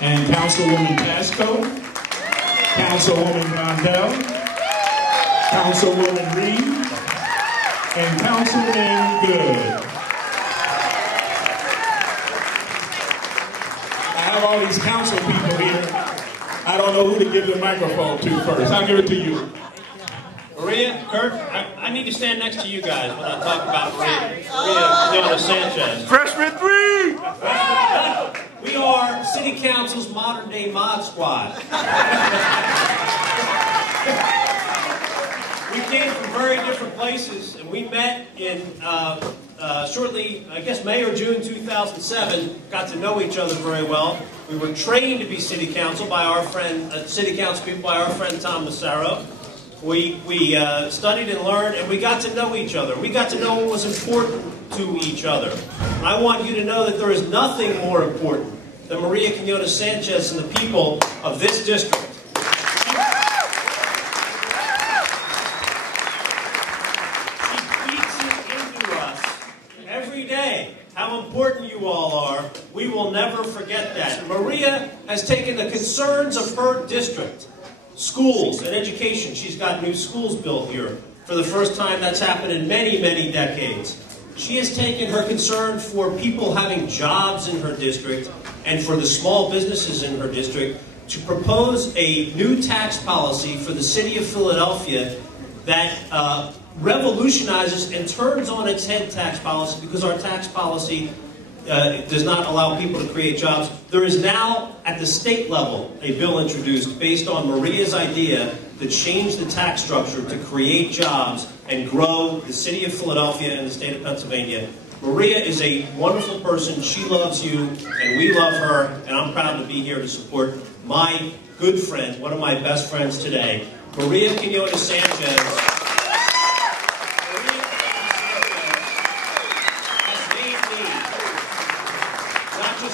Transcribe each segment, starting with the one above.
and Councilwoman Pasco, Councilwoman Grandel, Councilwoman Reed, and Councilman Good. I have all these council people here. I don't know who to give the microphone to first. I'll give it to you. Maria, Kurt, I need to stand next to you guys when I talk about Maria Sanchez. Freshman 3! We are City Council's modern day mod squad. We came from very different places, and we met in shortly, I guess May or June 2007, got to know each other very well. We were trained to be City Council by our friend, City Council people by our friend Tom Massaro. We studied and learned, and we got to know each other. We got to know what was important to each other. And I want you to know that there is nothing more important than Maria Quinones Sanchez and the people of this district. She feeds it into us every day how important you all are. We will never forget that. Maria has taken the concerns of her district, schools and education. She's got new schools built here. For the first time, that's happened in many, many decades. She has taken her concern for people having jobs in her district and for the small businesses in her district to propose a new tax policy for the city of Philadelphia that revolutionizes and turns on its head tax policy, because our tax policy does not allow people to create jobs. There is now, at the state level, a bill introduced based on Maria's idea to change the tax structure to create jobs and grow the city of Philadelphia and the state of Pennsylvania. Maria is a wonderful person. She loves you, and we love her, and I'm proud to be here to support my good friend, one of my best friends today, Maria Quinones Sanchez.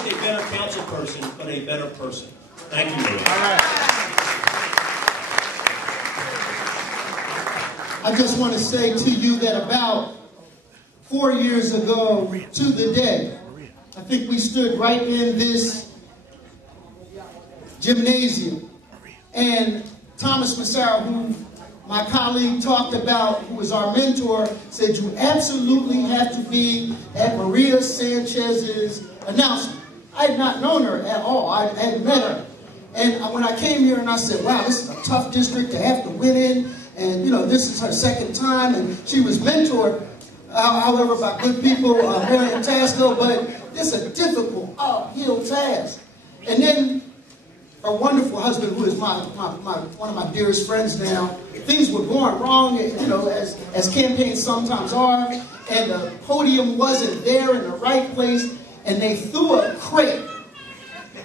A better council person, but a better person. Thank you, Maria. All right. I just want to say to you that about 4 years ago to the day, I think we stood right in this gymnasium, and Thomas Massaro, who my colleague talked about, who was our mentor, said you absolutely have to be at Maria Sanchez's announcement. I had not known her at all. I had met her. And when I came here and I said, wow, this is a tough district to have to win in. And, you know, this is her second time. And she was mentored, however, by good people, Marion Tasco. But this is a difficult, uphill task. And then her wonderful husband, who is one of my dearest friends now, things were going wrong, you know, as campaigns sometimes are. And the podium wasn't there in the right place. And they threw a crate,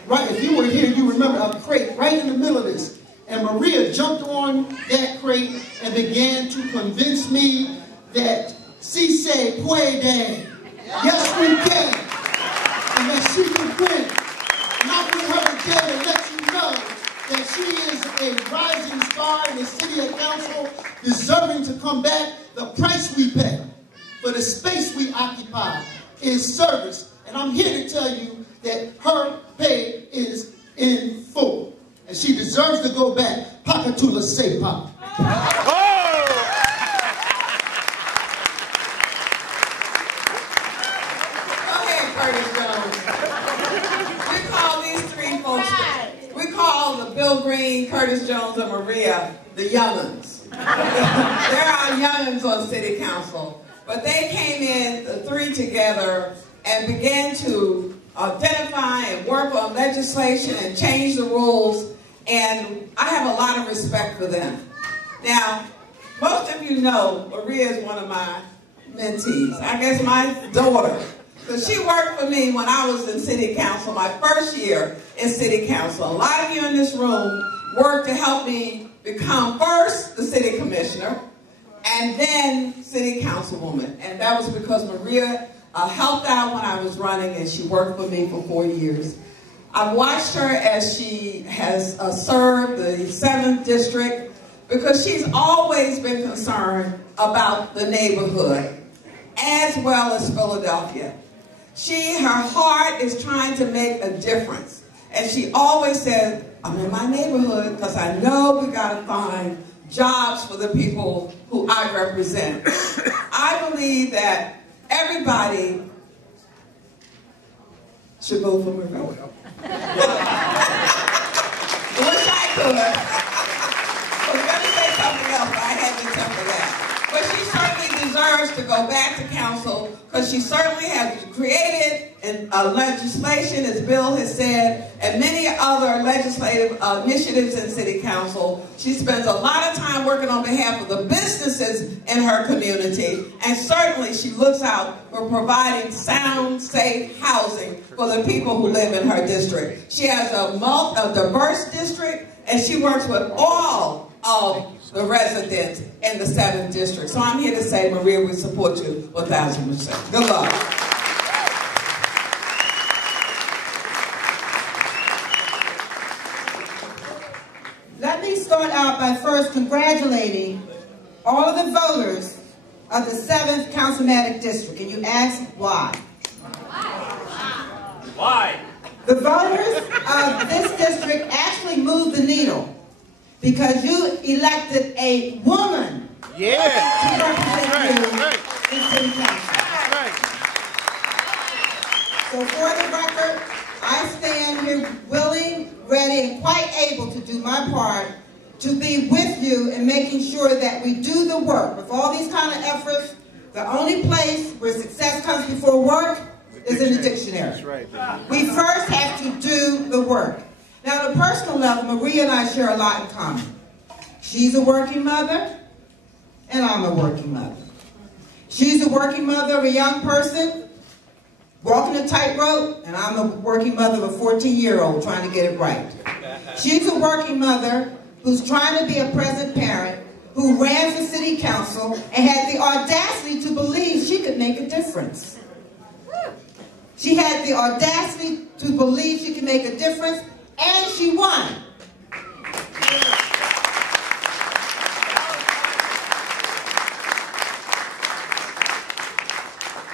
right, if you were here, you remember a crate right in the middle of this. And Maria jumped on that crate and began to convince me that si se puede, yes we can, and that she can win. And I put her together and let you know that she is a rising star in the city council, deserving to come back. The price we pay for the space we occupy is service. And I'm here to tell you that her pay is in full. And she deserves to go back. Pakatula Sepa. Go ahead, Curtis Jones. We call these three folks, we call the Bill Green, Curtis Jones, and Maria the young'uns. They're our young'uns on city council. But they came in, the three together, and began to identify and work on legislation and change the rules, and I have a lot of respect for them. Now, most of you know Maria is one of my mentees. I guess my daughter. Because she worked for me when I was in city council, my first year in city council. A lot of you in this room worked to help me become first the city commissioner and then city councilwoman. And that was because Maria helped out when I was running, and she worked for me for 4 years. I've watched her as she has served the 7th district, because she's always been concerned about the neighborhood as well as Philadelphia. Her heart is trying to make a difference. And she always says, I'm in my neighborhood because I know we got to find jobs for the people who I represent. I believe that everybody should vote for Maria. Wish I could. I was going to say something else, but I had to temper that. But she certainly deserves to go back to council because she certainly has created legislation, as Bill has said, and many other legislative initiatives in city council. She spends a lot of time working on behalf of the businesses in her community, and certainly she looks out for providing sound, safe housing for the people who live in her district. She has a diverse district, and she works with all of the residents in the 7th district. So I'm here to say, Maria, we support you 1,000%. Good luck. Let me start out by first congratulating all of the voters of the 7th Councilmanic District. And you ask why? Why? The voters of this district actually moved the needle because you elected a woman to represent you in city council. So for the record, I stand here willing, ready, and quite able to do my part to be with you in making sure that we do the work. With all these kind of efforts, the only place where success comes before work is in the dictionary. That's right. We first have to do the work. Now, on a personal level, Maria and I share a lot in common. She's a working mother, and I'm a working mother. She's a working mother of a young person walking a tightrope, and I'm a working mother of a 14-year-old trying to get it right. She's a working mother who's trying to be a present parent, who ran for city council and had the audacity to believe she could make a difference. She had the audacity to believe she could make a difference, and she won.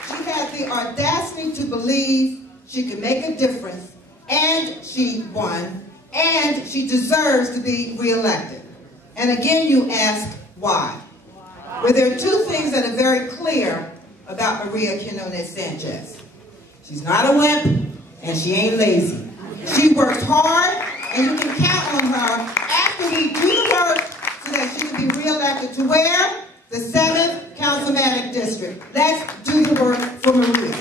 She had the audacity to believe she could make a difference, and she won, and she deserves to be reelected. And again, you ask why. Well, there are two things that are very clear about Maria Quinones Sanchez. She's not a wimp, and she ain't lazy. She works hard, and you can count on her after we do the work so that she can be reelected to where? The 7th Councilmanic District. Let's do the work for Maria.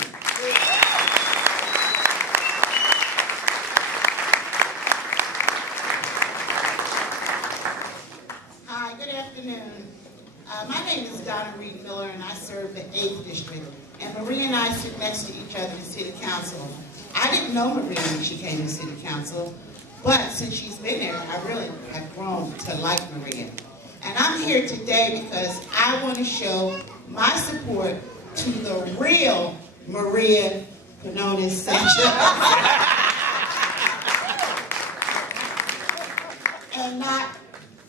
Hi, good afternoon. My name is Donna Reed Miller, and I serve the 8th District. And Maria and I sit next to each other in City Council. I didn't know Maria when she came to City Council, but since she's been there, I really have grown to like Maria. And I'm here today because I want to show my support to the real Maria Quinones Sanchez. And not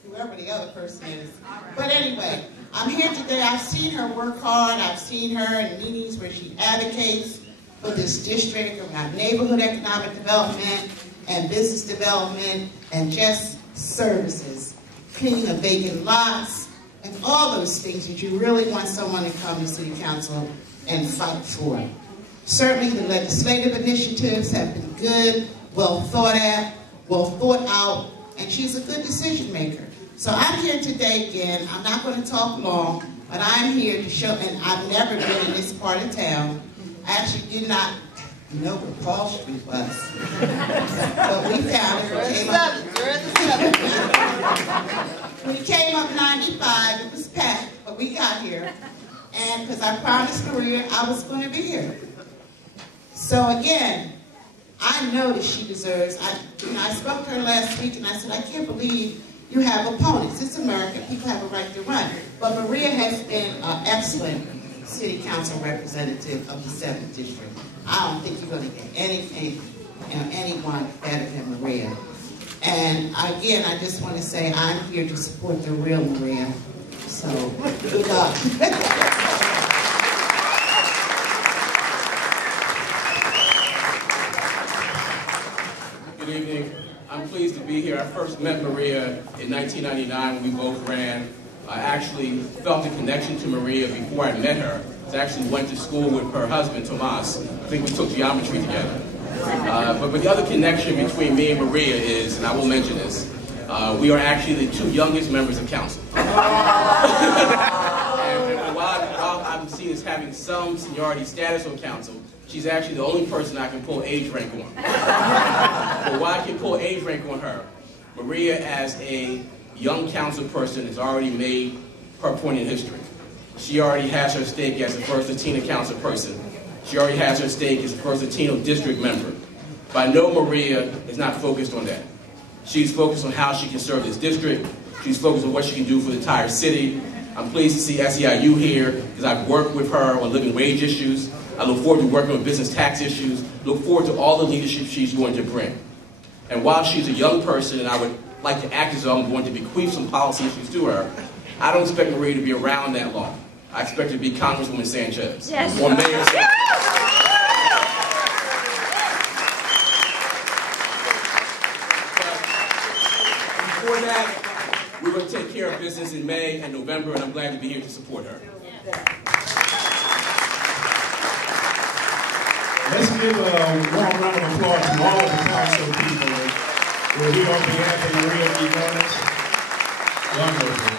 whoever the other person is. But anyway, I'm here today. I've seen her work hard. I've seen her in meetings where she advocates for this district around neighborhood economic development and business development and just services, cleaning of vacant lots, and all those things that you really want someone to come to City Council and fight for. Certainly the legislative initiatives have been good, well thought out, and she's a good decision maker. So I'm here today again. I'm not going to talk long, but I'm here to show, and I've never been in this part of town. I actually did not know where Paul Street was. But we found it. We came up 95, it was packed, but we got here. And because I promised Maria I was going to be here. So again, I know that she deserves, I spoke to her last week and I said, I can't believe you have opponents. It's America. People have a right to run. But Maria has been an excellent city council representative of the 7th District. I don't think you're going to get anything, anyone better than Maria. And again, I just want to say I'm here to support the real Maria. So, good luck. Good evening. I'm pleased to be here. I first met Maria in 1999 when we both ran. I actually felt a connection to Maria before I met her. I actually went to school with her husband, Tomas. I think we took geometry together. But the other connection between me and Maria is, and I will mention this, we are actually the two youngest members of council. And while I'm seen as having some seniority status on council, she's actually the only person I can pull age rank on. But why I can pull age rank on her, Maria as a young council person has already made her point in history. She already has her stake as the first Latino council person. She already has her stake as the first Latino district member. But I know Maria is not focused on that. She's focused on how she can serve this district. She's focused on what she can do for the entire city. I'm pleased to see SEIU here because I've worked with her on living wage issues. I look forward to working on business tax issues. Look forward to all the leadership she's going to bring. And while she's a young person and I would like to act as though I'm going to bequeath some policy issues to her, I don't expect Maria to be around that long. I expect her to be Congresswoman Sanchez. Yes. Or Mayor Sanchez. Before that, we're going to take care of business in May and November, and I'm glad to be here to support her. Let's give a warm round of applause to all of the council people. We're here on behalf of Maria Quiñones. Wonderful.